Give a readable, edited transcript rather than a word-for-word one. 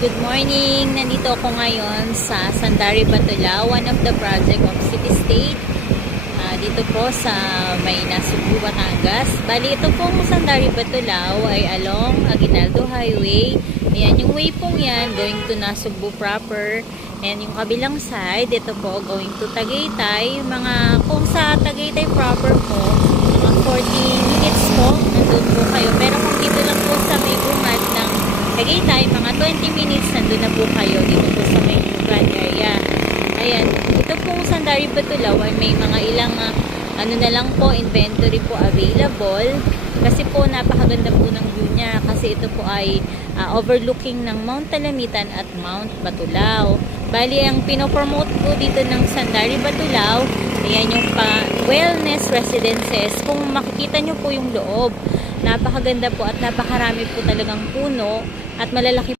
good morning. Nandito ako ngayon sa Sandari, Batulao, one of the project of City State. Dito po sa may Nasugbu, Batangas. Bali, ito pong Sandari, Batulao ay along Aguinaldo Highway. Ayan, yung way pong yan, going to Nasugbu proper. And yung kabilang side, ito po, going to Tagaytay. Kung sa Tagaytay proper po, mga 40 minutes po, nandun po kayo. Pero kung dito lang po sa may bungad ng Tagaytay, mga 20 minutes, nandun na po kayo dito po sa may Nugan area. Ayan, ito pong Sandari, Batulao ay may mga ilang ano na lang po, inventory po available. Kasi po napakaganda po ng view niya kasi ito po ay overlooking ng Mount Talamitan at Mount Batulao. Bali, ang pinopromote po dito ng Sandari, Batulao, ayan yung wellness residences. Kung makikita nyo po yung loob, napakaganda po at napakarami po talagang puno at malalaki